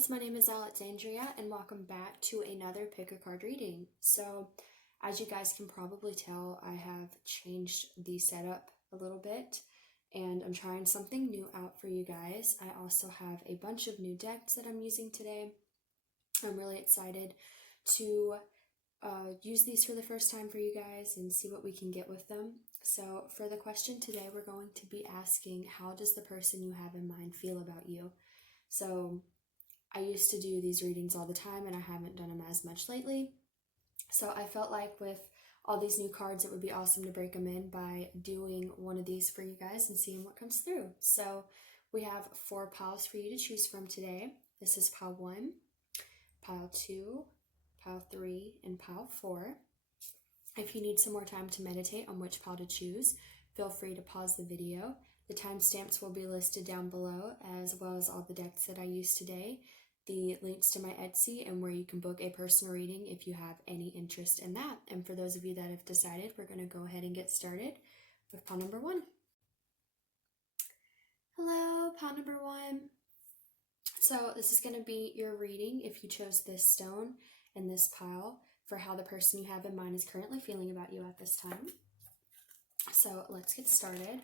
guys, my name is Alexandria and welcome back to another pick a card reading. So as you guys can probably tell, I have changed the setup a little bit and I'm trying something new out for you guys. I also have a bunch of new decks that I'm using today. I'm really excited to use these for the first time for you guys and see what we can get with them. So for the question today, we're going to be asking, how does the person you have in mind feel about you? So I used to do these readings all the time and I haven't done them as much lately. So I felt like with all these new cards, it would be awesome to break them in by doing one of these for you guys and seeing what comes through. So we have 4 piles for you to choose from today. This is pile 1, pile 2, pile 3, and pile 4. If you need some more time to meditate on which pile to choose, feel free to pause the video. The timestamps will be listed down below, as well as all the decks that I used today, the links to my Etsy, and where you can book a personal reading if you have any interest in that. And for those of you that have decided, we're going to go ahead and get started with pile number 1. Hello, pile number 1. So this is going to be your reading if you chose this stone in this pile for how the person you have in mind is currently feeling about you at this time. So let's get started.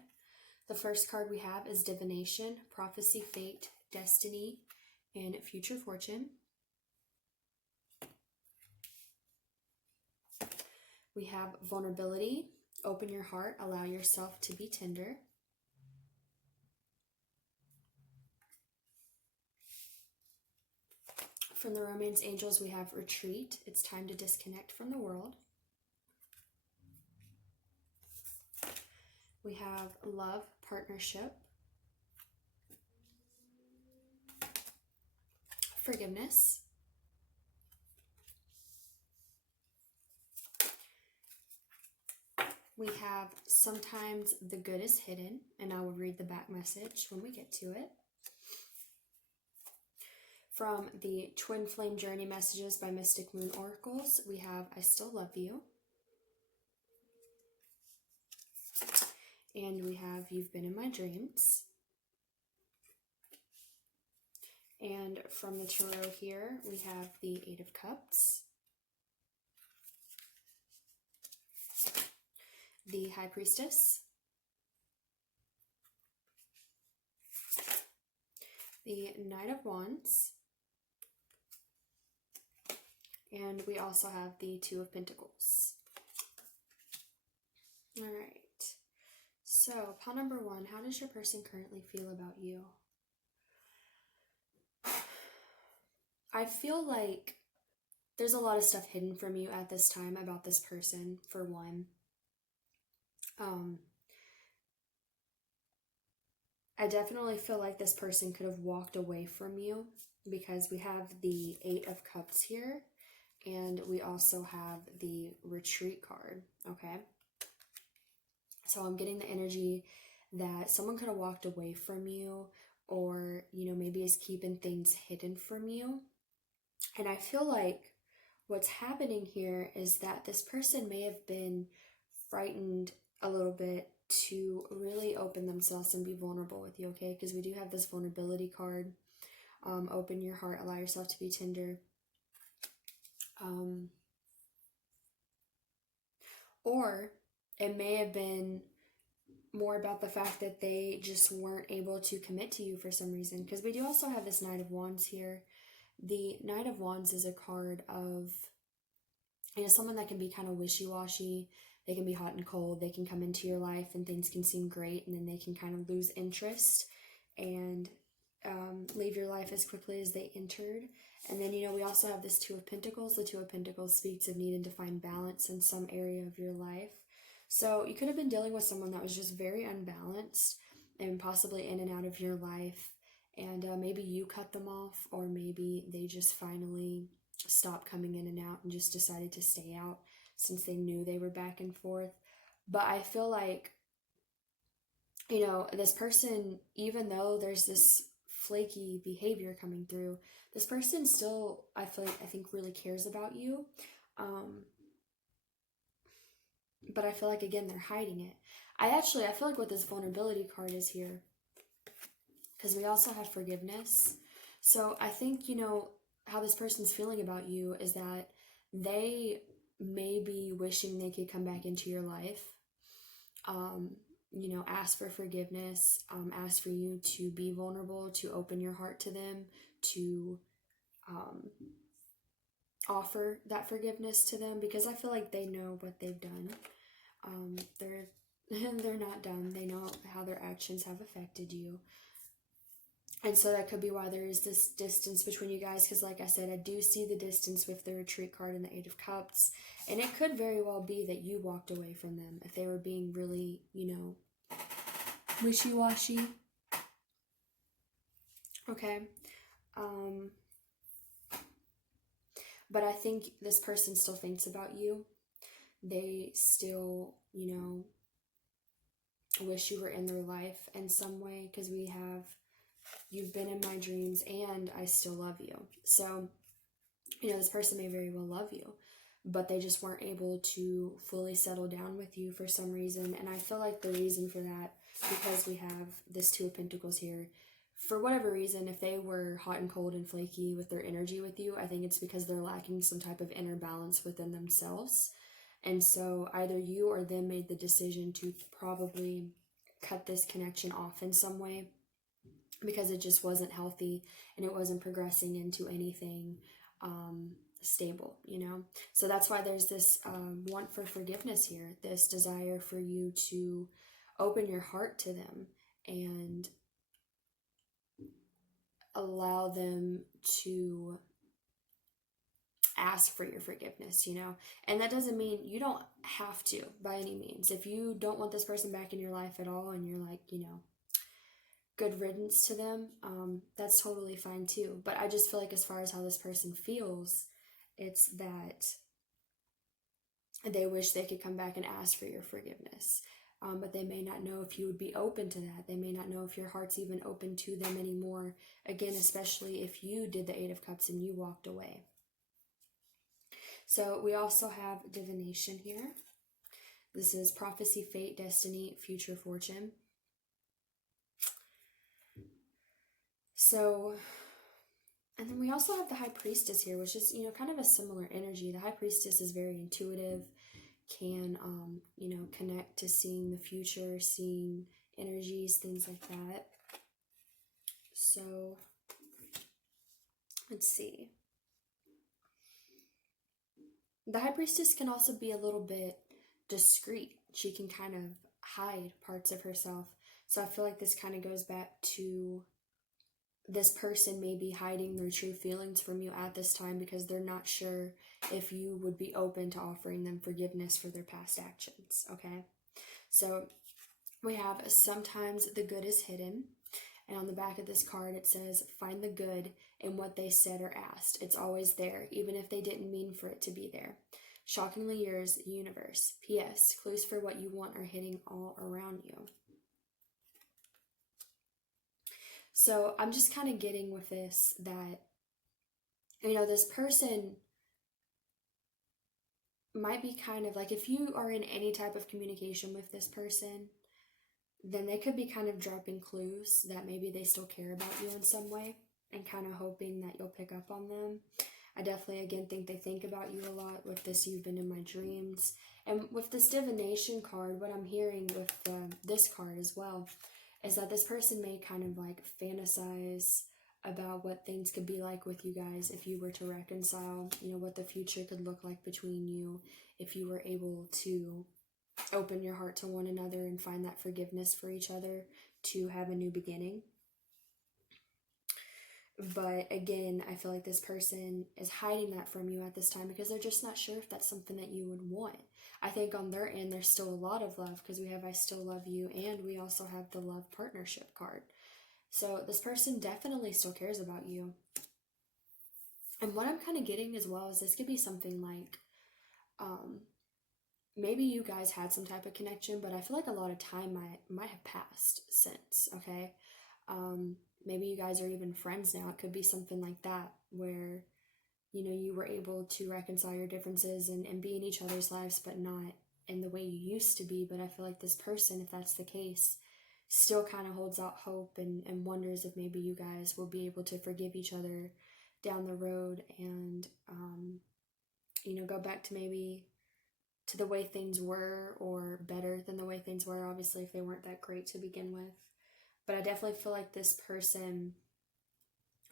The first card we have is Divination, Prophecy, Fate, Destiny, and Future Fortune. We have Vulnerability, Open your heart, allow yourself to be tender. From the Romance Angels, we have Retreat, it's time to disconnect from the world. We have Love, Partnership, Forgiveness, we have Sometimes the Good is Hidden, and I will read the back message when we get to it. From the Twin Flame Journey Messages by Mystic Moon Oracles, we have I Still Love You. And we have You've Been in My Dreams. And from the tarot here, we have the 8 of Cups, the High Priestess, the Knight of Wands, and we also have the 2 of Pentacles. All right. So, pile number 1, how does your person currently feel about you? I feel like there's a lot of stuff hidden from you at this time about this person, for one. I definitely feel like this person could have walked away from you because we have the 8 of Cups here and we also have the Retreat card, okay? So I'm getting the energy that someone could have walked away from you or, you know, maybe is keeping things hidden from you. And I feel like what's happening here is that this person may have been frightened a little bit to really open themselves and be vulnerable with you, okay? Because we do have this vulnerability card. Open your heart, allow yourself to be tender. Or it may have been more about the fact that they just weren't able to commit to you for some reason. Because we do also have this Knight of Wands here. The Knight of Wands is a card of, you know, someone that can be kind of wishy-washy. They can be hot and cold. They can come into your life and things can seem great, and then they can kind of lose interest and leave your life as quickly as they entered. And then, you know, we also have this 2 of Pentacles. The 2 of Pentacles speaks of needing to find balance in some area of your life. So you could have been dealing with someone that was just very unbalanced and possibly in and out of your life. And maybe you cut them off, or maybe they just finally stopped coming in and out and just decided to stay out since they knew they were back and forth. But I feel like, you know, this person, even though there's this flaky behavior coming through, this person still, I think really cares about you. But I feel like, again, they're hiding it. I feel like what this vulnerability card is here, because we also have Forgiveness. So I think, how this person's feeling about you is that they may be wishing they could come back into your life, um, ask for forgiveness, ask for you to be vulnerable, to open your heart to them, to um, offer that forgiveness to them, because I feel like they know what they've done. They're they're not dumb. They know how their actions have affected you. And so that could be why there is this distance between you guys, because like I said, I do see the distance with the Retreat card and the Eight of Cups. And it could very well be that you walked away from them if they were being really, wishy-washy. Okay. But I think this person still thinks about you. They still, wish you were in their life in some way, because we have, you've been in my dreams and I still love you. So, this person may very well love you, but they just weren't able to fully settle down with you for some reason. And I feel like the reason for that, because we have this Two of Pentacles here, for whatever reason, if they were hot and cold and flaky with their energy with you, I think it's because they're lacking some type of inner balance within themselves. And so either you or them made the decision to probably cut this connection off in some way, because it just wasn't healthy and it wasn't progressing into anything stable, So that's why there's this want for forgiveness here, this desire for you to open your heart to them and allow them to ask for your forgiveness, And that doesn't mean you don't have to by any means. If you don't want this person back in your life at all and you're like, good riddance to them, that's totally fine too. But I just feel like as far as how this person feels, it's that they wish they could come back and ask for your forgiveness. But they may not know if you would be open to that. They may not know if your heart's even open to them anymore. Again, especially if you did the Eight of Cups and you walked away. So we also have divination here. This is prophecy, fate, destiny, future fortune. So, and then we also have the High Priestess here, which is, kind of a similar energy. The High Priestess is very intuitive, can, connect to seeing the future, seeing energies, things like that. So, let's see. The High Priestess can also be a little bit discreet. She can kind of hide parts of herself. So I feel like this kind of goes back to this person may be hiding their true feelings from you at this time because they're not sure if you would be open to offering them forgiveness for their past actions, okay? So we have sometimes the good is hidden. And on the back of this card, it says, find the good in what they said or asked. It's always there, even if they didn't mean for it to be there. Shockingly yours, universe. P.S. Clues for what you want are hitting all around you. So I'm just kind of getting with this that, this person might be kind of like, if you are in any type of communication with this person, then they could be kind of dropping clues that maybe they still care about you in some way and kind of hoping that you'll pick up on them. I definitely, again, think they think about you a lot. With this, you've been in my dreams. And with this divination card, what I'm hearing with this card as well is that this person may kind of like fantasize about what things could be like with you guys if you were to reconcile, what the future could look like between you if you were able to open your heart to one another and find that forgiveness for each other to have a new beginning. But again, I feel like this person is hiding that from you at this time because they're just not sure if that's something that you would want. I think on their end, there's still a lot of love because we have I still love you, and we also have the love partnership card. So this person definitely still cares about you. And what I'm kind of getting as well is this could be something like, maybe you guys had some type of connection, but I feel like a lot of time might have passed since, okay? Maybe you guys are even friends now. It could be something like that where, you were able to reconcile your differences and be in each other's lives, but not in the way you used to be. But I feel like this person, if that's the case, still kind of holds out hope and wonders if maybe you guys will be able to forgive each other down the road and, go back to maybe to the way things were, or better than the way things were, obviously, if they weren't that great to begin with. But I definitely feel like this person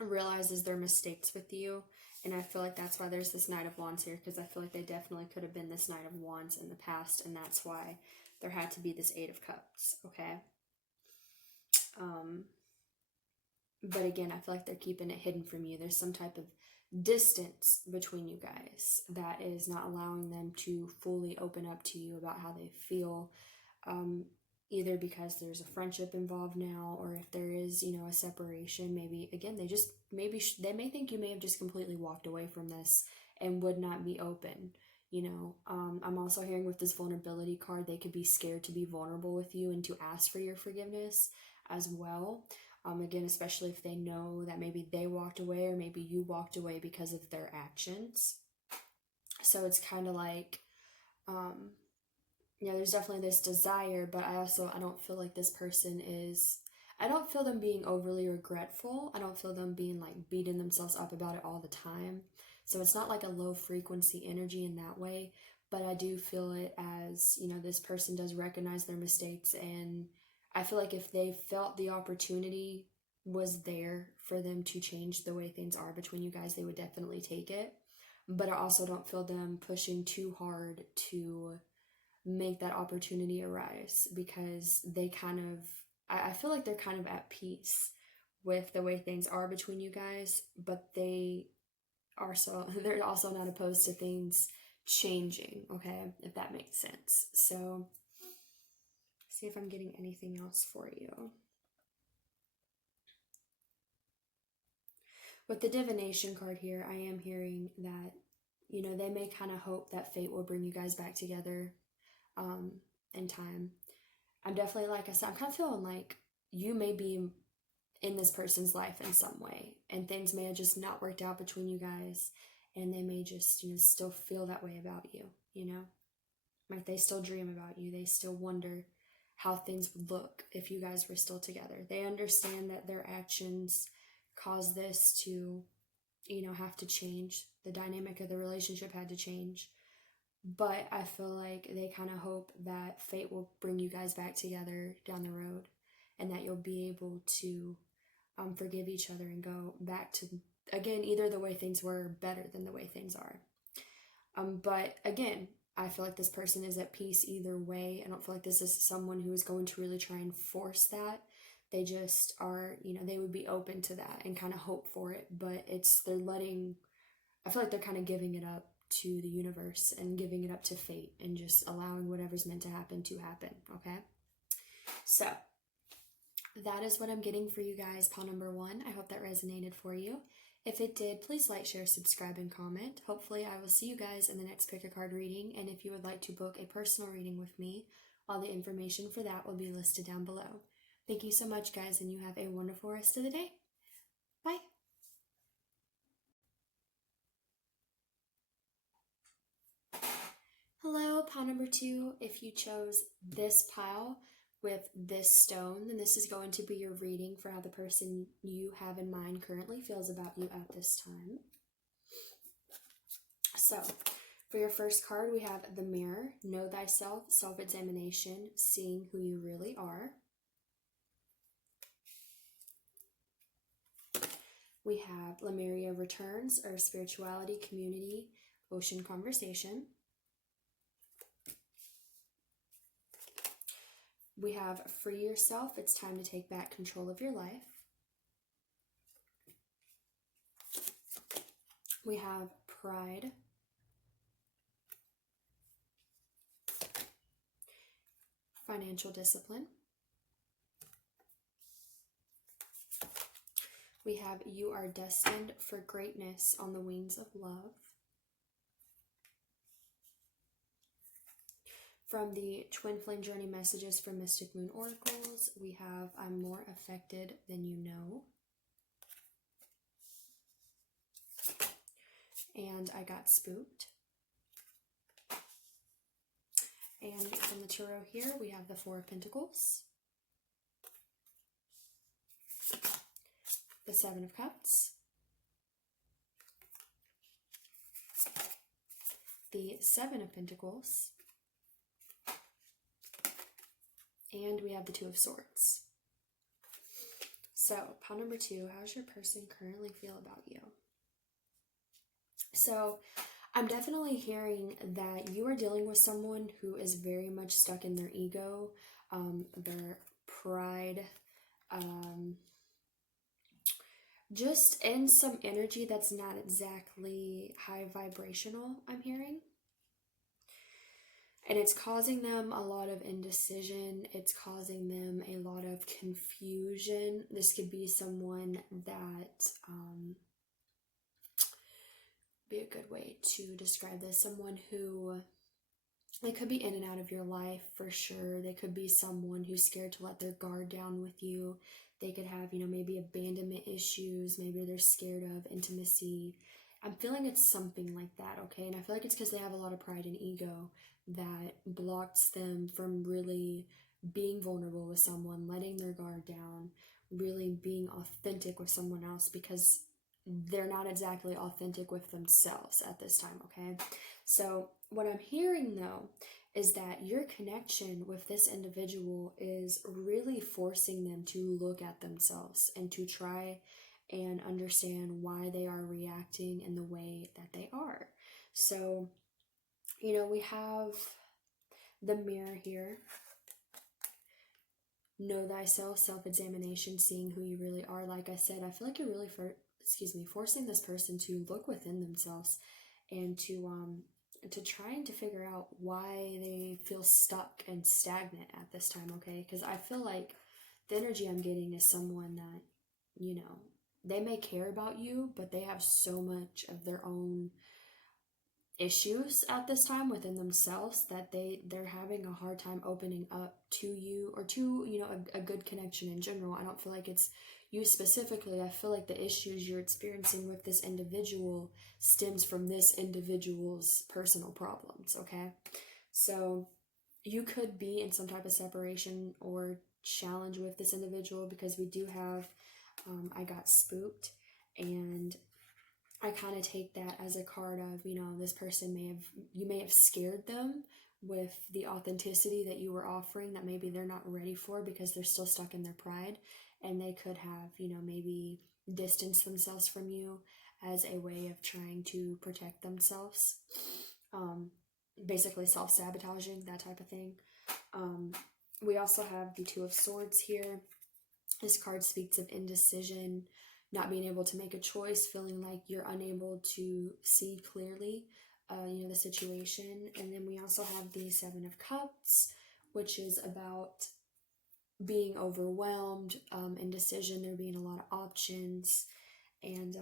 realizes their mistakes with you, and I feel like that's why there's this Knight of Wands here, because I feel like they definitely could have been this Knight of Wands in the past, and that's why there had to be this Eight of Cups, okay? But again, I feel like they're keeping it hidden from you. There's some type of distance between you guys that is not allowing them to fully open up to you about how they feel, either because there's a friendship involved now, or if there is, a separation. Maybe, again, they may think you may have just completely walked away from this and would not be open. I'm also hearing with this vulnerability card, they could be scared to be vulnerable with you and to ask for your forgiveness as well. Again, especially if they know that maybe they walked away, or maybe you walked away because of their actions. So it's kind of like, there's definitely this desire, but I don't feel like this person I don't feel them being overly regretful. I don't feel them being like beating themselves up about it all the time. So it's not like a low frequency energy in that way, but I do feel it as, this person does recognize their mistakes, and I feel like if they felt the opportunity was there for them to change the way things are between you guys, they would definitely take it. But I also don't feel them pushing too hard to make that opportunity arise, because I feel like they're kind of at peace with the way things are between you guys, but they're also not opposed to things changing, okay, if that makes sense. So see if I'm getting anything else for you. With the divination card here, I am hearing that, they may kind of hope that fate will bring you guys back together in time. I'm definitely, like I said, I'm kind of feeling like you may be in this person's life in some way, and things may have just not worked out between you guys, and they may just, still feel that way about you, Like they still dream about you. They still wonder how things would look if you guys were still together. They understand that their actions caused this to, have to change. The dynamic of the relationship had to change. But I feel like they kind of hope that fate will bring you guys back together down the road, and that you'll be able to forgive each other and go back to, again, either the way things were, or better than the way things are. But again, I feel like this person is at peace either way. I don't feel like this is someone who is going to really try and force that. They just are, they would be open to that and kind of hope for it. But I feel like they're kind of giving it up to the universe and giving it up to fate, and just allowing whatever's meant to happen, okay? So that is what I'm getting for you guys, pile number 1. I hope that resonated for you. If it did, please like, share, subscribe, and comment. Hopefully I will see you guys in the next pick a card reading, and if you would like to book a personal reading with me, all the information for that will be listed down below. Thank you so much, guys, and you have a wonderful rest of the day. Bye! Hello, pile number 2. If you chose this pile with this stone, then this is going to be your reading for how the person you have in mind currently feels about you at this time. So, for your first card, we have the Mirror, Know Thyself, Self-Examination, Seeing Who You Really Are. We have Lemuria Returns, Earth Spirituality, Community, Ocean Conversation. We have Free Yourself, It's Time to Take Back Control of Your Life. We have Pride. Financial Discipline. We have You Are Destined for Greatness on the Wings of Love. From the Twin Flame Journey Messages from Mystic Moon Oracles, we have I'm More Affected Than You Know. And I Got Spooked. And from the Tarot here, we have the Four of Pentacles. the Seven of Cups, the Seven of Pentacles, and we have the Two of Swords. So, pile number 2, how's your person currently feel about you? So, I'm definitely hearing that you are dealing with someone who is very much stuck in their ego, their pride, just in some energy that's not exactly high vibrational, I'm hearing. And it's causing them a lot of indecision. It's causing them a lot of confusion. This could be someone that, be a good way to describe this. Someone who, they could be in and out of your life for sure. They could be someone who's scared to let their guard down with you. They could have, maybe abandonment issues. Maybe they're scared of intimacy. I'm feeling it's something like that, okay? And I feel like it's because they have a lot of pride and ego that blocks them from really being vulnerable with someone, letting their guard down, really being authentic with someone else, because they're not exactly authentic with themselves at this time, okay? So what I'm hearing, though, is that your connection with this individual is really forcing them to look at themselves and to try and understand why they are reacting in the way that they are. So, we have the mirror here. Know thyself, self-examination, seeing who you really are. Like I said, I feel like you're really forcing this person to look within themselves and to trying to figure out why they feel stuck and stagnant at this time, okay? Because I feel like the energy I'm getting is someone that, they may care about you, but they have so much of their own issues at this time within themselves that they're having a hard time opening up to you or to a good connection in general. I don't feel like it's you specifically. I feel like the issues you're experiencing with this individual stems from this individual's personal problems, okay? So you could be in some type of separation or challenge with this individual, because we do have I got spooked, and I kind of take that as a card of, this person you may have scared them with the authenticity that you were offering that maybe they're not ready for because they're still stuck in their pride, and they could have, maybe distanced themselves from you as a way of trying to protect themselves. Basically self-sabotaging, that type of thing. We also have the Two of Swords here. This card speaks of indecision, not being able to make a choice, feeling like you're unable to see clearly, the situation. And then we also have the Seven of Cups, which is about being overwhelmed, indecision, there being a lot of options. And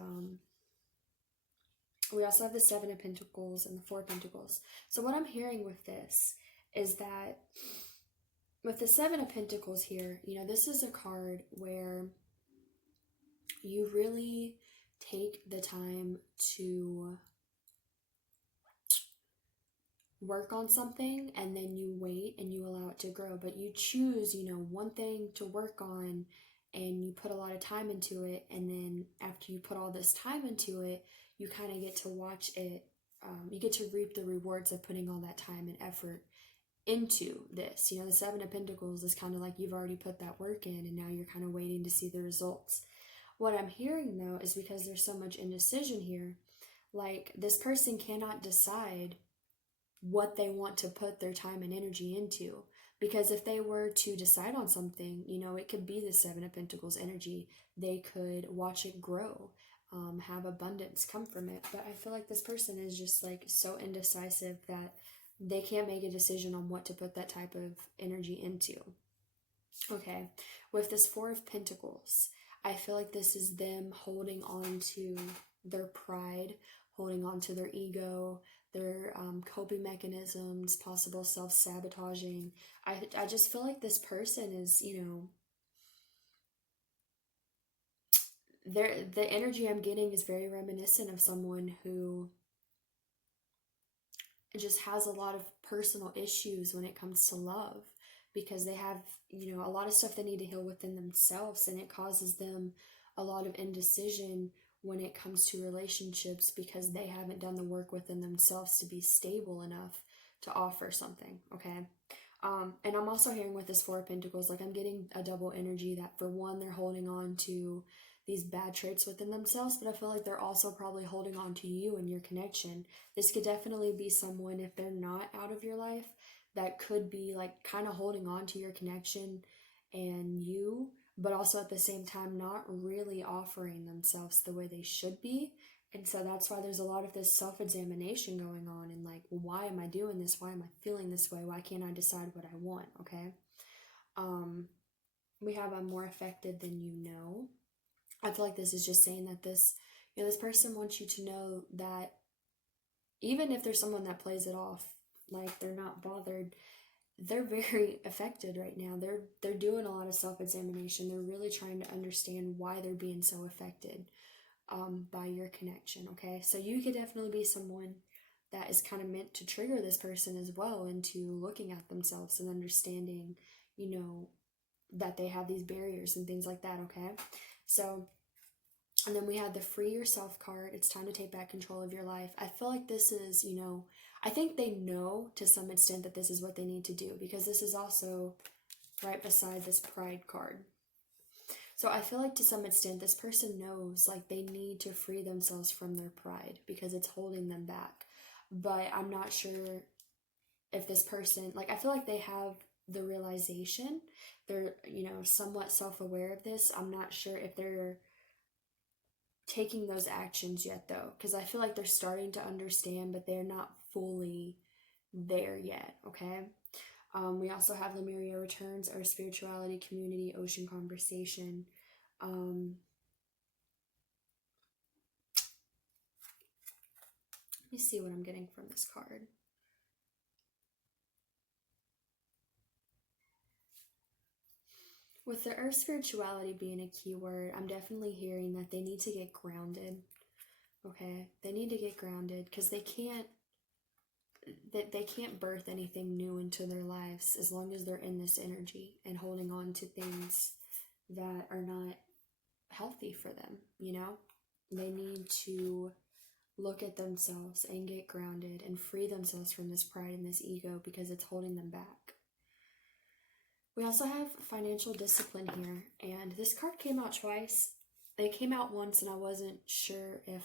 we also have the Seven of Pentacles and the Four of Pentacles. So what I'm hearing with this is that with the Seven of Pentacles here, this is a card where you really take the time to work on something, and then you wait and you allow it to grow. But you choose, one thing to work on, and you put a lot of time into it. And then after you put all this time into it, you kind of get to watch it. You get to reap the rewards of putting all that time and effort into this. The Seven of Pentacles is kind of like you've already put that work in, and now you're kind of waiting to see the results. What I'm hearing, though, is because there's so much indecision here, like this person cannot decide what they want to put their time and energy into. Because if they were to decide on something, it could be the Seven of Pentacles energy. They could watch it grow, have abundance come from it. But I feel like this person is just like so indecisive that they can't make a decision on what to put that type of energy into. Okay, with this Four of Pentacles, I feel like this is them holding on to their pride, holding on to their ego, their coping mechanisms, possible self-sabotaging. I just feel like this person is, the energy I'm getting is very reminiscent of someone who just has a lot of personal issues when it comes to love, because they have, a lot of stuff they need to heal within themselves, and it causes them a lot of indecision when it comes to relationships because they haven't done the work within themselves to be stable enough to offer something, okay? And I'm also hearing with this Four of Pentacles, like I'm getting a double energy that for one, they're holding on to these bad traits within themselves, but I feel like they're also probably holding on to you and your connection. This could definitely be someone, if they're not out of your life, that could be like kind of holding on to your connection and you, but also at the same time not really offering themselves the way they should be. And so that's why there's a lot of this self-examination going on and like, well, why am I doing this? Why am I feeling this way? Why can't I decide what I want? Okay. We have I'm more affected than you know. I feel like this is just saying that this, this person wants you to know that even if there's someone that plays it off, like they're not bothered, they're very affected right now. They're doing a lot of self-examination. They're really trying to understand why they're being so affected by your connection, okay? So you could definitely be someone that is kind of meant to trigger this person as well into looking at themselves and understanding, that they have these barriers and things like that, okay? So, and then we had the Free Yourself card. It's time to take back control of your life. I feel like this is, I think they know to some extent that this is what they need to do because this is also right beside this Pride card. So I feel like to some extent this person knows like they need to free themselves from their pride because it's holding them back. But I'm not sure if this person, like I feel like they have the realization. They're, somewhat self-aware of this. I'm not sure if they're taking those actions yet though, because I feel like they're starting to understand, but they're not fully there yet, okay? We also have Lemuria Returns, our spirituality, community, ocean conversation. Let me see what I'm getting from this card. With the earth spirituality being a key word, I'm definitely hearing that they need to get grounded, okay? They need to get grounded because they can't birth anything new into their lives as long as they're in this energy and holding on to things that are not healthy for them, They need to look at themselves and get grounded and free themselves from this pride and this ego because it's holding them back. We also have financial discipline here, and this card came out twice. It came out once and I wasn't sure if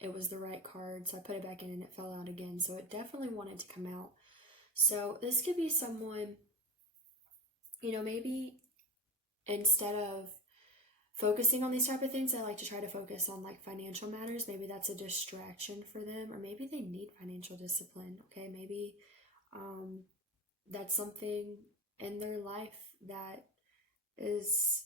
it was the right card, so I put it back in and it fell out again. So it definitely wanted to come out. So this could be someone, maybe instead of focusing on these type of things, I like to try to focus on like financial matters. Maybe that's a distraction for them, or maybe they need financial discipline, okay? Maybe that's something in their life that is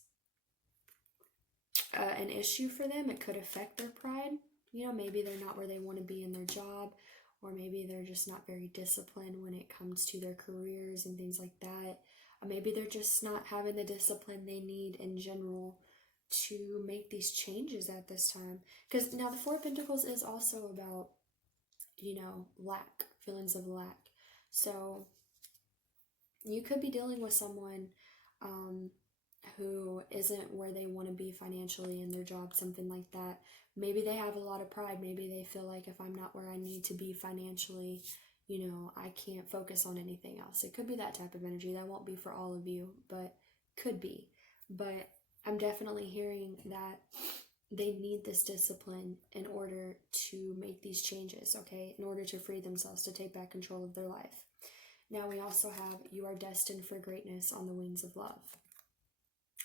an issue for them. It could affect their pride. Maybe they're not where they want to be in their job, or maybe they're just not very disciplined when it comes to their careers and things like that. Or maybe they're just not having the discipline they need in general to make these changes at this time. Because now the Four of Pentacles is also about, lack, feelings of lack. So you could be dealing with someone who isn't where they want to be financially in their job, something like that. Maybe they have a lot of pride. Maybe they feel like if I'm not where I need to be financially, I can't focus on anything else. It could be that type of energy. That won't be for all of you, but could be. But I'm definitely hearing that they need this discipline in order to make these changes, okay? In order to free themselves, to take back control of their life. Now we also have, you are destined for greatness on the wings of love.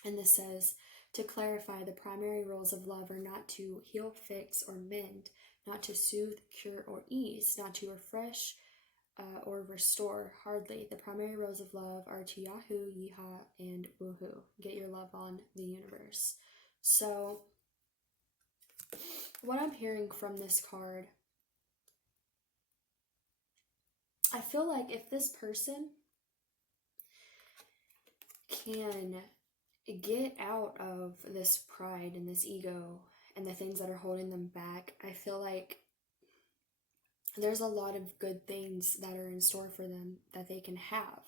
And this says, to clarify, the primary roles of love are not to heal, fix, or mend, not to soothe, cure, or ease, not to refresh or restore, hardly. The primary roles of love are to Yahoo, Yeehaw, and Woohoo. Get your love on the universe. So, what I'm hearing from this card, I feel like if this person can get out of this pride and this ego and the things that are holding them back, I feel like there's a lot of good things that are in store for them that they can have.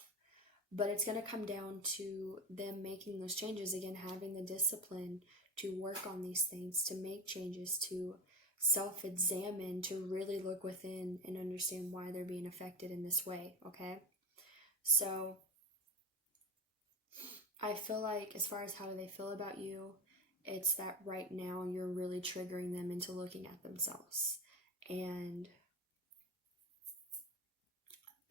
But it's going to come down to them making those changes, again, having the discipline to work on these things, to make changes, to self-examine, to really look within and understand why they're being affected in this way, okay? So I feel like, as far as how do they feel about you, it's that right now you're really triggering them into looking at themselves. And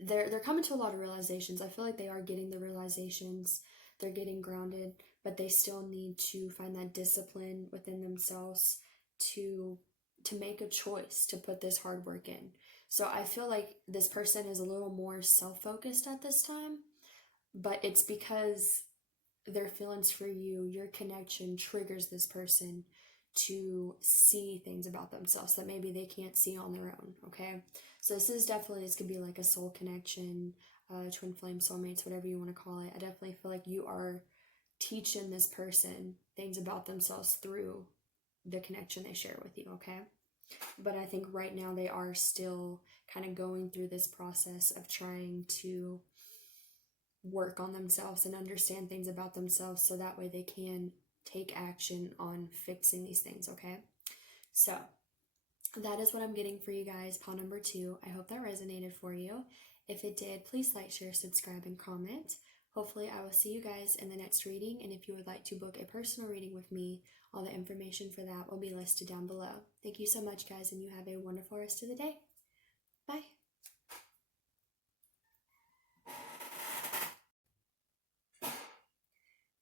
they're coming to a lot of realizations. I feel like they are getting the realizations. They're getting grounded, but they still need to find that discipline within themselves to make a choice to put this hard work in. So I feel like this person is a little more self-focused at this time, but it's because their feelings for you, your connection triggers this person to see things about themselves that maybe they can't see on their own, okay? So this could be like a soul connection, twin flame, soulmates, whatever you want to call it. I definitely feel like you are teaching this person things about themselves through the connection they share with you, okay? But I think right now they are still kind of going through this process of trying to work on themselves and understand things about themselves so that way they can take action on fixing these things, okay? So that is what I'm getting for you guys, pile number 2. I hope that resonated for you. If it did, please like, share, subscribe, and comment. Hopefully I will see you guys in the next reading, and if you would like to book a personal reading with me, all the information for that will be listed down below. Thank you so much, guys, and you have a wonderful rest of the day. Bye.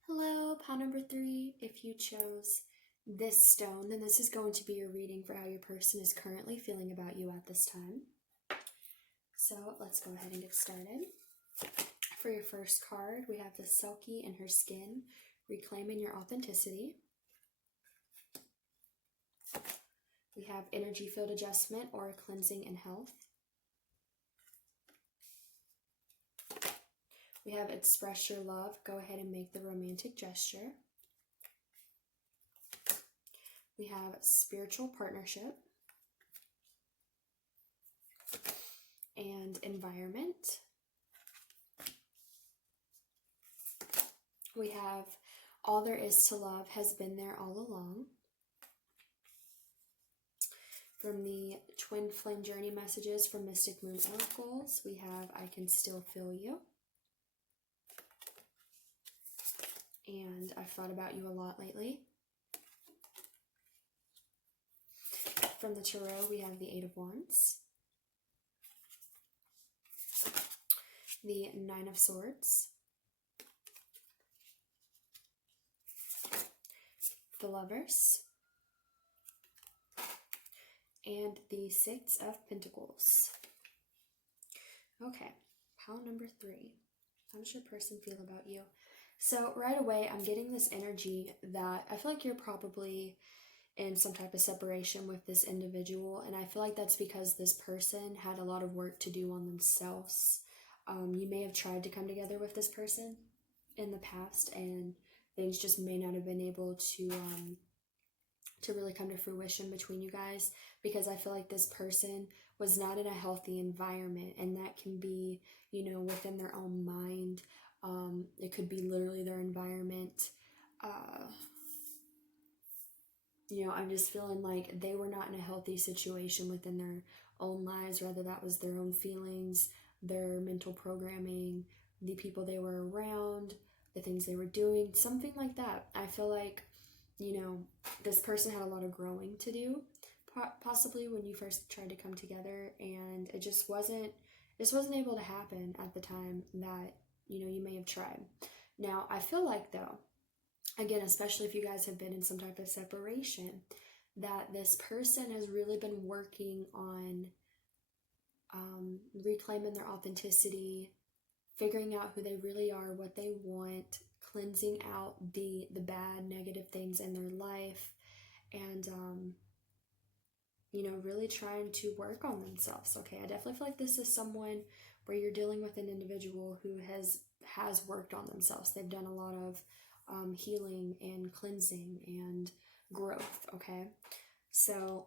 Hello, pile number 3. If you chose this stone, then this is going to be your reading for how your person is currently feeling about you at this time. So let's go ahead and get started. For your first card, we have the Selkie and her skin, reclaiming your authenticity. We have energy field adjustment or cleansing and health. We have express your love, go ahead and make the romantic gesture. We have spiritual partnership and environment. We have all there is to love has been there all along. From the twin flame journey messages from Mystic Moon Oracles, we have I Can Still Feel You. And I've thought about you a lot lately. From the Tarot, we have the 8 of Wands, the 9 of Swords, the Lovers, and the 6 of Pentacles. Okay, pile number 3. How does your person feel about you? So right away, I'm getting this energy that I feel like you're probably in some type of separation with this individual, and I feel like that's because this person had a lot of work to do on themselves. You may have tried to come together with this person in the past, and things just may not have been able to really come to fruition between you guys, because I feel like this person was not in a healthy environment, and that can be, within their own mind. It could be literally their environment. I'm just feeling like they were not in a healthy situation within their own lives, whether that was their own feelings, their mental programming, the people they were around, the things they were doing, something like that. I feel like, this person had a lot of growing to do, possibly when you first tried to come together, and it just wasn't able to happen at the time that, you may have tried. Now, I feel like, though, again, especially if you guys have been in some type of separation, that this person has really been working on reclaiming their authenticity, figuring out who they really are, what they want, cleansing out the bad, negative things in their life, and, really trying to work on themselves, okay? I definitely feel like this is someone where you're dealing with an individual who has worked on themselves. They've done a lot of healing and cleansing and growth, okay? So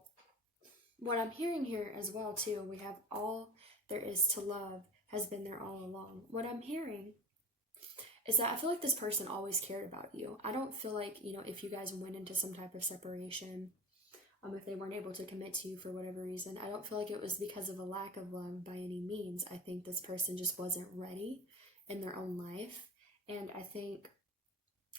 what I'm hearing here as well, too, we have all there is to love has been there all along. What I'm hearing is that I feel like this person always cared about you. I don't feel like, if you guys went into some type of separation, if they weren't able to commit to you for whatever reason, I don't feel like it was because of a lack of love by any means. I think this person just wasn't ready in their own life. And I think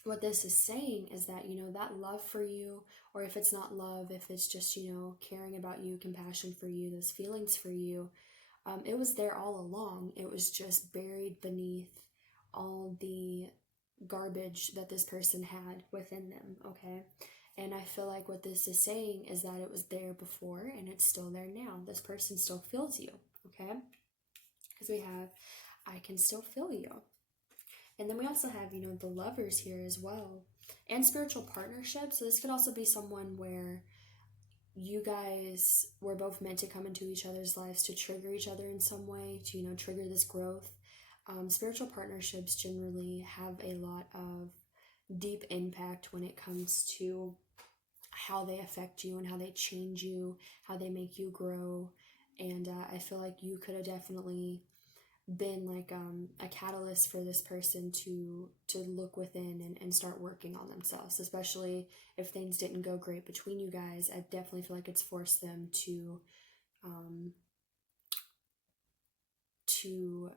what this is saying is that, that love for you, or if it's not love, if it's just, caring about you, compassion for you, those feelings for you, it was there all along. It was just buried beneath all the garbage that this person had within them, okay? And I feel like what this is saying is that it was there before and it's still there now. This person still feels you, okay? Because we have, I can still feel you. And then we also have, the lovers here as well. And spiritual partnerships. So this could also be someone where you guys were both meant to come into each other's lives to trigger each other in some way, to, trigger this growth. Spiritual partnerships generally have a lot of deep impact when it comes to how they affect you and how they change you, how they make you grow. And I feel like you could have definitely been like a catalyst for this person to look within and start working on themselves, especially if things didn't go great between you guys. I definitely feel like it's forced them to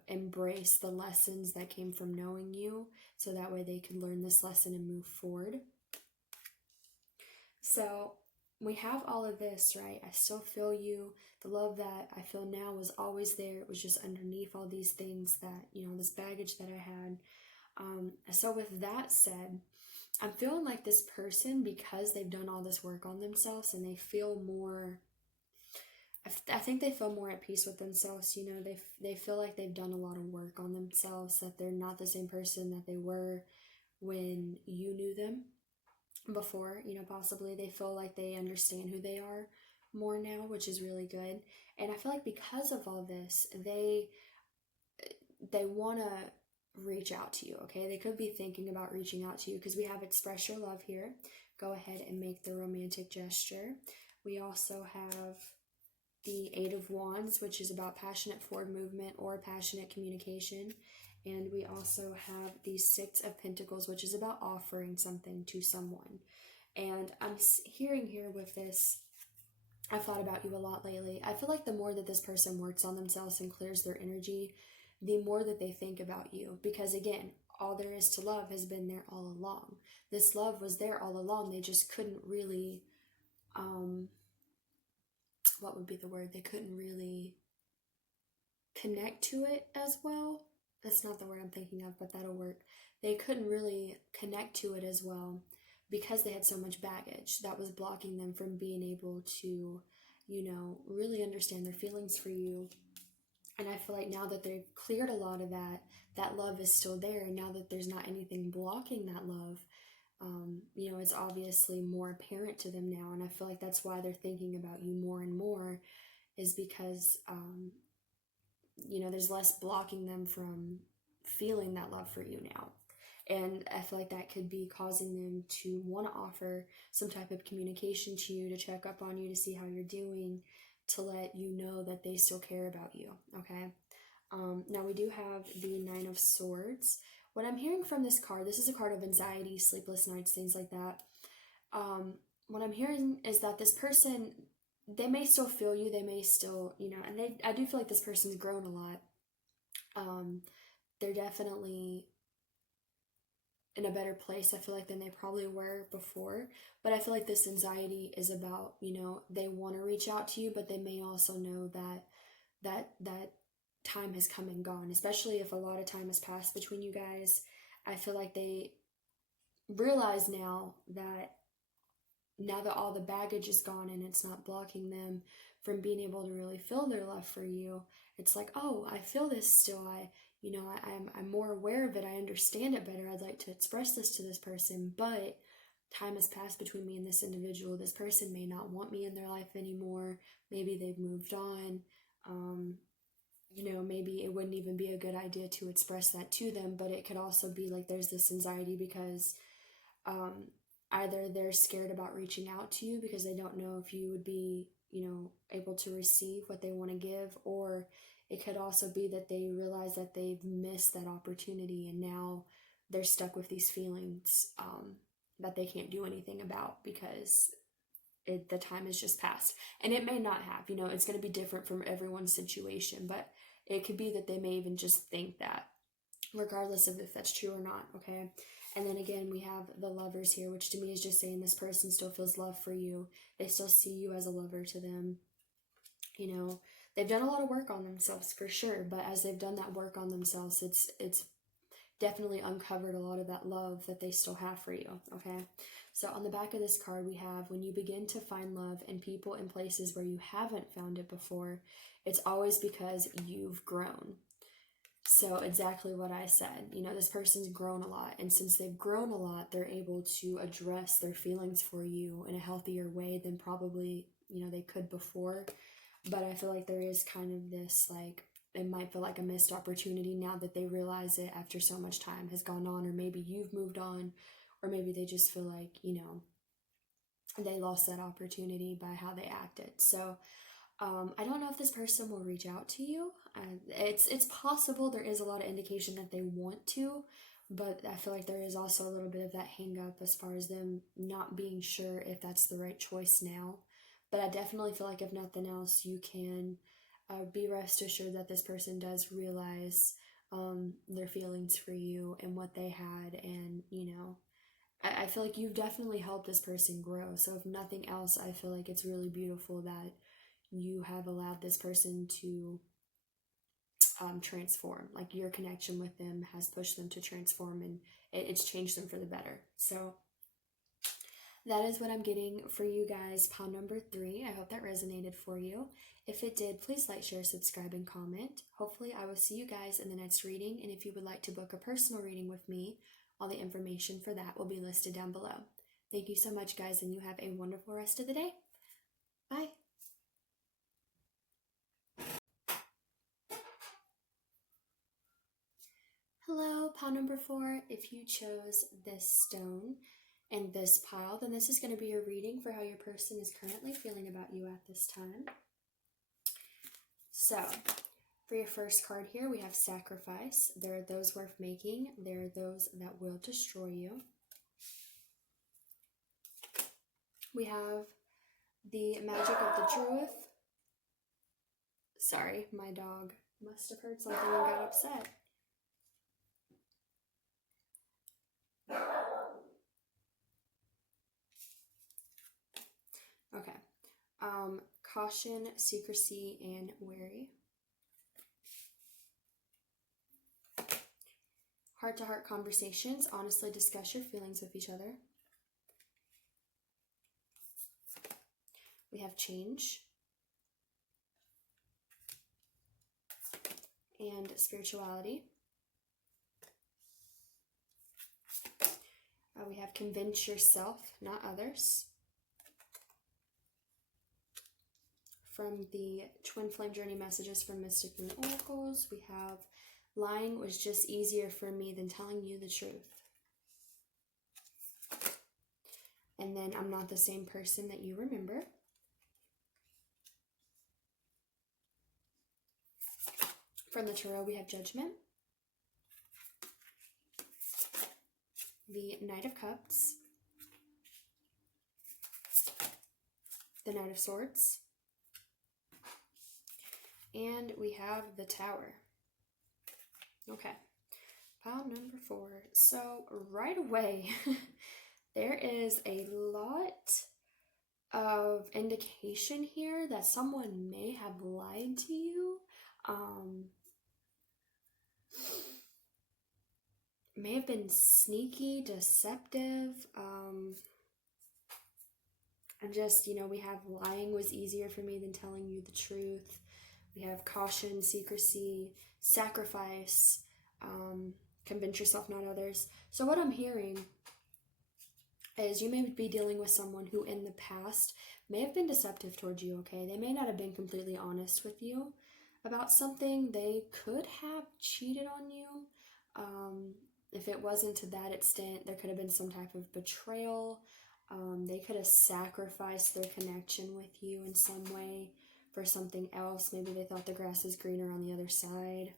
embrace the lessons that came from knowing you, so that way they can learn this lesson and move forward. So we have all of this, right? I still feel you. The love that I feel now was always there. It was just underneath all these things that, this baggage that I had. So with that said, I'm feeling like this person, because they've done all this work on themselves and they feel more, I think they feel more at peace with themselves. They feel like they've done a lot of work on themselves, that they're not the same person that they were when you knew them before. Possibly they feel like they understand who they are more now, which is really good. And I feel like because of all this, they want to reach out to you, okay? They could be thinking about reaching out to you, because we have express your love here. Go ahead and make the romantic gesture. We also have the Eight of Wands, which is about passionate forward movement or passionate communication. And we also have the Six of Pentacles, which is about offering something to someone. And I'm hearing here with this, I've thought about you a lot lately. I feel like the more that this person works on themselves and clears their energy, the more that they think about you. Because again, all there is to love has been there all along. This love was there all along. They just couldn't really, what would be the word? They couldn't really connect to it as well. That's not the word I'm thinking of, but that'll work. They couldn't really connect to it as well because they had so much baggage that was blocking them from being able to, really understand their feelings for you. And I feel like now that they've cleared a lot of that, that love is still there. And now that there's not anything blocking that love, it's obviously more apparent to them now. And I feel like that's why they're thinking about you more and more, is because, there's less blocking them from feeling that love for you now. And I feel like that could be causing them to want to offer some type of communication to you, to check up on you, to see how you're doing, to let you know that they still care about you, okay? Now we do have the Nine of Swords. What I'm hearing from this card, this is a card of anxiety, sleepless nights, things like that. What I'm hearing is that this person, they may still feel you, they may still, and I do feel like this person's grown a lot. They're definitely in a better place, I feel like, than they probably were before. But I feel like this anxiety is about, they want to reach out to you, but they may also know that time has come and gone, especially if a lot of time has passed between you guys. I feel like they realize now that all the baggage is gone and it's not blocking them from being able to really feel their love for you, it's like, oh, I feel this still. I'm more aware of it. I understand it better. I'd like to express this to this person, but time has passed between me and this individual. This person may not want me in their life anymore. Maybe they've moved on. Maybe it wouldn't even be a good idea to express that to them, but it could also be like there's this anxiety because either they're scared about reaching out to you because they don't know if you would be, able to receive what they want to give, or it could also be that they realize that they've missed that opportunity and now they're stuck with these feelings that they can't do anything about because the time has just passed. And it may not have, you know, it's going to be different from everyone's situation, but it could be that they may even just think that, regardless of if that's true or not, okay? And then again, we have the Lovers here, which to me is just saying this person still feels love for you. They still see you as a lover to them. You know, they've done a lot of work on themselves for sure, but as they've done that work on themselves, it's definitely uncovered a lot of that love that they still have for you, okay? So on the back of this card, we have, when you begin to find love in people and places where you haven't found it before, it's always because you've grown. So exactly what I said, you know, this person's grown a lot, and since they've grown a lot, they're able to address their feelings for you in a healthier way than probably, you know, they could before. But I feel like there is kind of this, like, it might feel like a missed opportunity now that they realize it after so much time has gone on, or maybe you've moved on, or maybe they just feel like, you know, they lost that opportunity by how they acted. So I don't know if this person will reach out to you. It's possible. There is a lot of indication that they want to, but I feel like there is also a little bit of that hang up as far as them not being sure if that's the right choice now. But I definitely feel like if nothing else, you can be rest assured that this person does realize their feelings for you and what they had. And, you know, I feel like you've definitely helped this person grow. So if nothing else, I feel like it's really beautiful that you have allowed this person to transform. Like, your connection with them has pushed them to transform, and it's changed them for the better. So that is what I'm getting for you guys, pile number 3. I hope that resonated for you. If it did, please like, share, subscribe, and comment. Hopefully I will see you guys in the next reading, and if you would like to book a personal reading with me, all the information for that will be listed down below. Thank you so much, guys, and you have a wonderful rest of the day. Bye! Hello, pile number 4. If you chose this stone and this pile, then this is going to be your reading for how your person is currently feeling about you at this time. So, for your first card here, we have Sacrifice. There are those worth making. There are those that will destroy you. We have the Magic of the Druid. Sorry, my dog must have heard something and got upset. Okay. Caution, secrecy, and wary. Heart-to-heart conversations. Honestly discuss your feelings with each other. We have change. And spirituality. We have convince yourself, not others. From the Twin Flame Journey messages from Mystic Moon Oracles, we have lying was just easier for me than telling you the truth. And then I'm not the same person that you remember. From the Tarot, we have Judgment. The Knight of Cups. The Knight of Swords. And we have the Tower. Okay, pile number 4. So right away, there is a lot of indication here that someone may have lied to you. May have been sneaky, deceptive. And just, you know, we have lying was easier for me than telling you the truth. We have caution, secrecy, sacrifice, convince yourself, not others. So what I'm hearing is you may be dealing with someone who in the past may have been deceptive towards you, okay? They may not have been completely honest with you about something. They could have cheated on you. If it wasn't to that extent, there could have been some type of betrayal. They could have sacrificed their connection with you in some way for something else. Maybe they thought the grass was greener on the other side.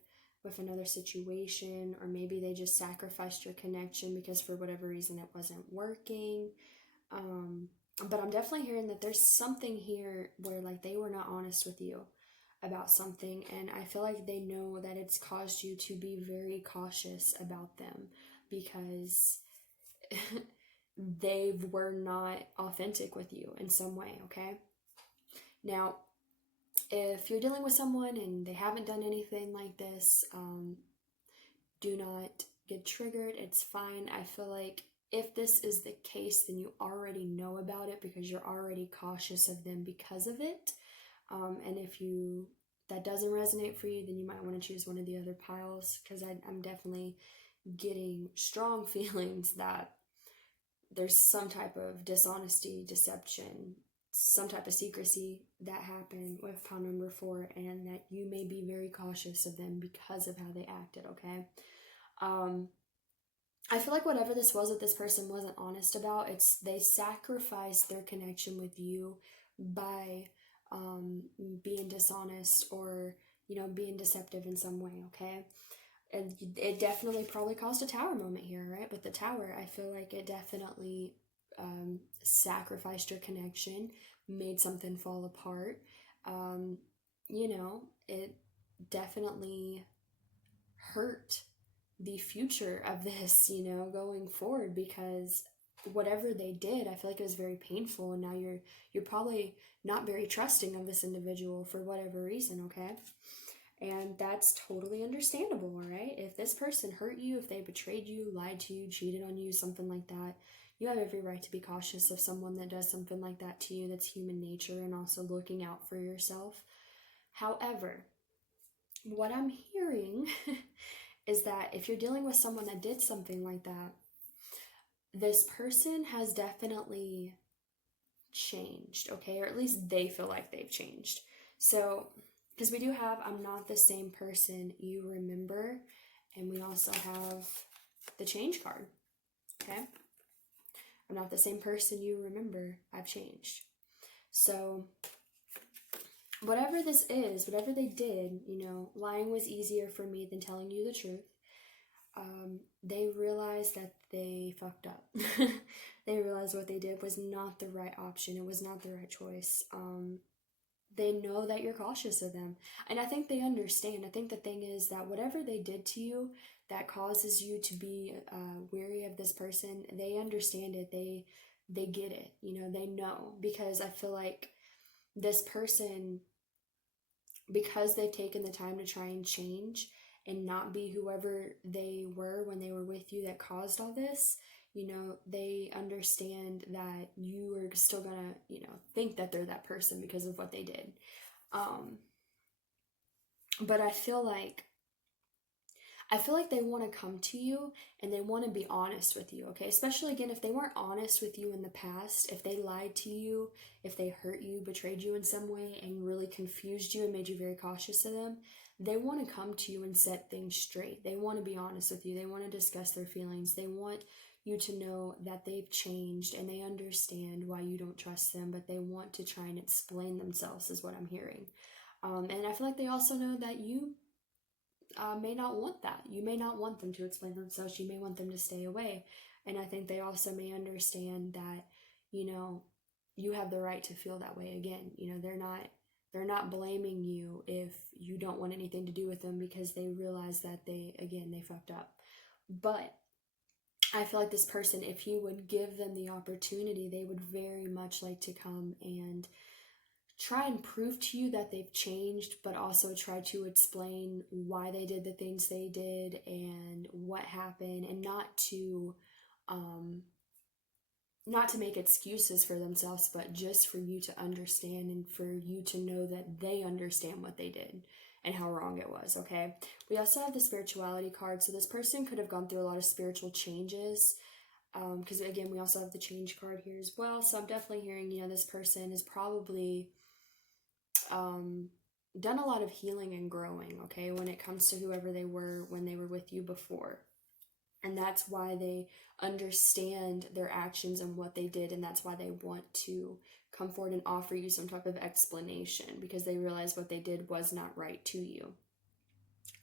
with another situation, or maybe they just sacrificed your connection because for whatever reason it wasn't working. But I'm definitely hearing that there's something here where like they were not honest with you about something, and I feel like they know that it's caused you to be very cautious about them because they were not authentic with you in some way, okay? Now, if you're dealing with someone and they haven't done anything like this, do not get triggered. It's fine. I feel like if this is the case, then you already know about it because you're already cautious of them because of it. And if that doesn't resonate for you, then you might want to choose one of the other piles, because I'm definitely getting strong feelings that there's some type of dishonesty, deception, some type of secrecy that happened with pile number 4, and that you may be very cautious of them because of how they acted, okay? I feel like whatever this was that this person wasn't honest about, they sacrificed their connection with you by being dishonest or, being deceptive in some way, okay? And it definitely probably caused a tower moment here, right? With the tower, I feel like it definitely sacrificed your connection, made something fall apart. It definitely hurt the future of this, going forward, because whatever they did, I feel like it was very painful, and now you're probably not very trusting of this individual for whatever reason, okay? And that's totally understandable, all right? If this person hurt you, if they betrayed you, lied to you, cheated on you, something like that, you have every right to be cautious of someone that does something like that to you. That's human nature, and also looking out for yourself. However, what I'm hearing is that if you're dealing with someone that did something like that, this person has definitely changed, okay? Or at least they feel like they've changed. So, because we do have I'm not the same person you remember, and we also have the change card, okay? I'm not the same person you remember, I've changed. So, whatever this is, whatever they did, lying was easier for me than telling you the truth. They realized that they fucked up. They realized what they did was not the right option. It was not the right choice. They know that you're cautious of them. And I think they understand. I think the thing is that whatever they did to you that causes you to be weary of this person, they understand it. They get it. They know. Because I feel like this person, because they've taken the time to try and change and not be whoever they were when they were with you that caused all this, they understand that you are still gonna, think that they're that person because of what they did. But I feel like they want to come to you and they want to be honest with you, okay? Especially, again, if they weren't honest with you in the past, if they lied to you, if they hurt you, betrayed you in some way, and really confused you and made you very cautious of them, they want to come to you and set things straight. They want to be honest with you. They want to discuss their feelings. They want you to know that they've changed and they understand why you don't trust them, but they want to try and explain themselves, is what I'm hearing. And I feel like they also know that you may not want that. You may not want them to explain themselves. You may want them to stay away. And I think they also may understand that, you have the right to feel that way again. They're not blaming you if you don't want anything to do with them, because they realize that they fucked up. But I feel like this person, if you would give them the opportunity, they would very much like to come and try and prove to you that they've changed, but also try to explain why they did the things they did and what happened, and not to make excuses for themselves, but just for you to understand and for you to know that they understand what they did and how wrong it was, okay? We also have the spirituality card, so this person could have gone through a lot of spiritual changes, because again, we also have the change card here as well. So I'm definitely hearing, this person is probably done a lot of healing and growing, okay, when it comes to whoever they were when they were with you before. And that's why they understand their actions and what they did, and that's why they want to come forward and offer you some type of explanation, because they realize what they did was not right to you.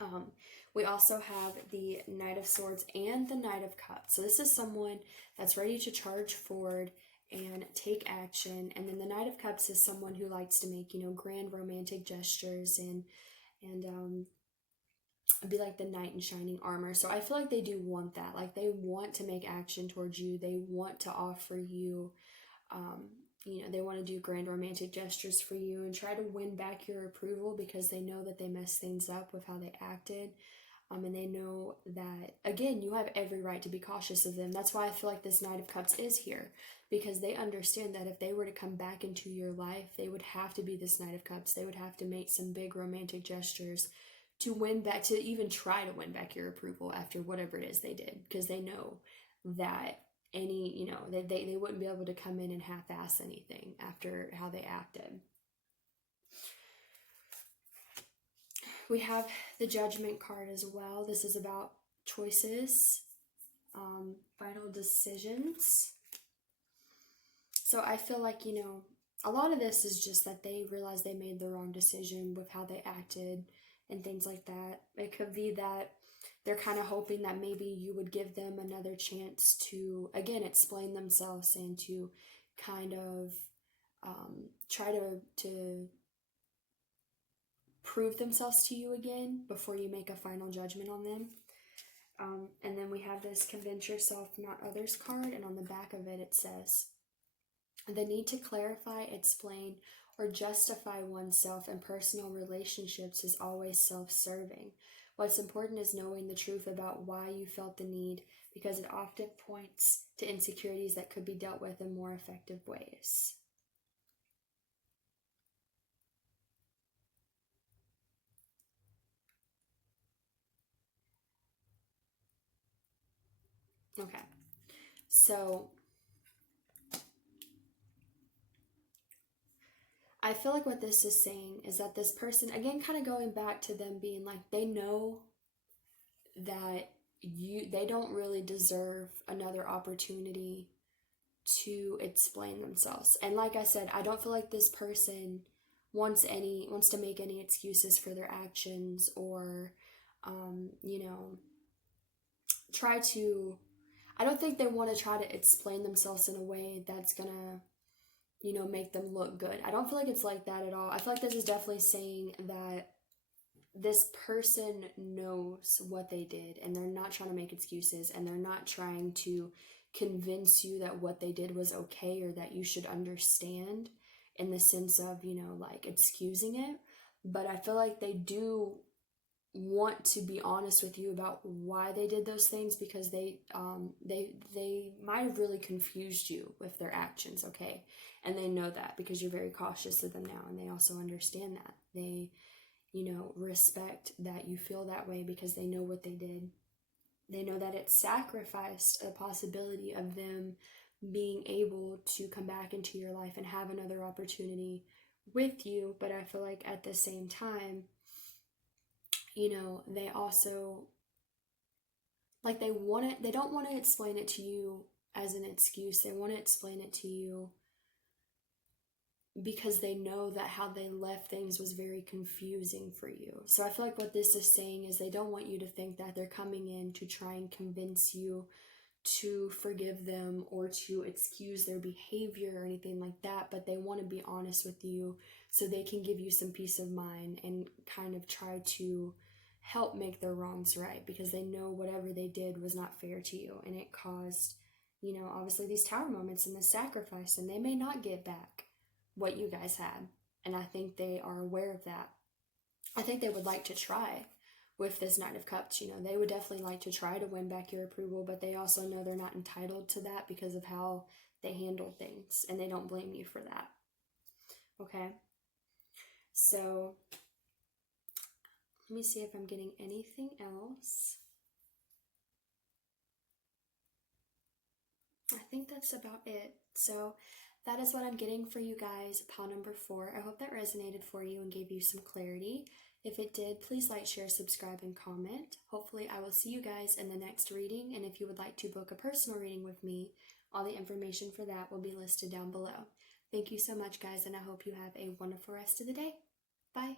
Um, we also have the Knight of Swords and the Knight of Cups. So this is someone that's ready to charge forward and take action. And then the Knight of Cups is someone who likes to make, grand romantic gestures and be like the knight in shining armor. So I feel like they do want that. Like they want to make action towards you. They want to offer you, they want to do grand romantic gestures for you and try to win back your approval because they know that they messed things up with how they acted. And they know that, again, you have every right to be cautious of them. That's why I feel like this Knight of Cups is here, because they understand that if they were to come back into your life, they would have to be this Knight of Cups. They would have to make some big romantic gestures to win back, to even try to win back your approval after whatever it is they did, because they know that they wouldn't be able to come in and half-ass anything after how they acted. We have the Judgment card as well. This is about choices, final decisions. So I feel like, a lot of this is just that they realize they made the wrong decision with how they acted and things like that. It could be that they're kind of hoping that maybe you would give them another chance to, again, explain themselves and to kind of try to prove themselves to you again before you make a final judgment on them. And then we have this Convince Yourself, Not Others card, and on the back of it, it says, the need to clarify, explain, or justify oneself in personal relationships is always self-serving. What's important is knowing the truth about why you felt the need, because it often points to insecurities that could be dealt with in more effective ways. Okay, so I feel like what this is saying is that this person, again, kind of going back to them being like, they know that they don't really deserve another opportunity to explain themselves. And like I said, I don't feel like this person wants to make any excuses for their actions or try to, I don't think they want to try to explain themselves in a way that's gonna make them look good. I don't feel like it's like that at all. I feel like this is definitely saying that this person knows what they did and they're not trying to make excuses and they're not trying to convince you that what they did was okay or that you should understand in the sense of, like excusing it. But I feel like they do want to be honest with you about why they did those things, because they might have really confused you with their actions, okay? And they know that because you're very cautious of them now, and they also understand that. They, respect that you feel that way because they know what they did. They know that it sacrificed a possibility of them being able to come back into your life and have another opportunity with you. But I feel like at the same time, they also, like, they don't want to explain it to you as an excuse. They want to explain it to you because they know that how they left things was very confusing for you. So I feel like what this is saying is they don't want you to think that they're coming in to try and convince you to forgive them or to excuse their behavior or anything like that, but they want to be honest with you so they can give you some peace of mind and kind of try to help make their wrongs right, because they know whatever they did was not fair to you and it caused, obviously these tower moments and the sacrifice, and they may not get back what you guys had. And I think they are aware of that. I think they would like to try with this Knight of Cups. They would definitely like to try to win back your approval, but they also know they're not entitled to that because of how they handle things, and they don't blame you for that. Okay? So let me see if I'm getting anything else. I think that's about it. So that is what I'm getting for you guys, pile number 4. I hope that resonated for you and gave you some clarity. If it did, please like, share, subscribe, and comment. Hopefully I will see you guys in the next reading, and if you would like to book a personal reading with me, all the information for that will be listed down below. Thank you so much, guys, and I hope you have a wonderful rest of the day. Bye.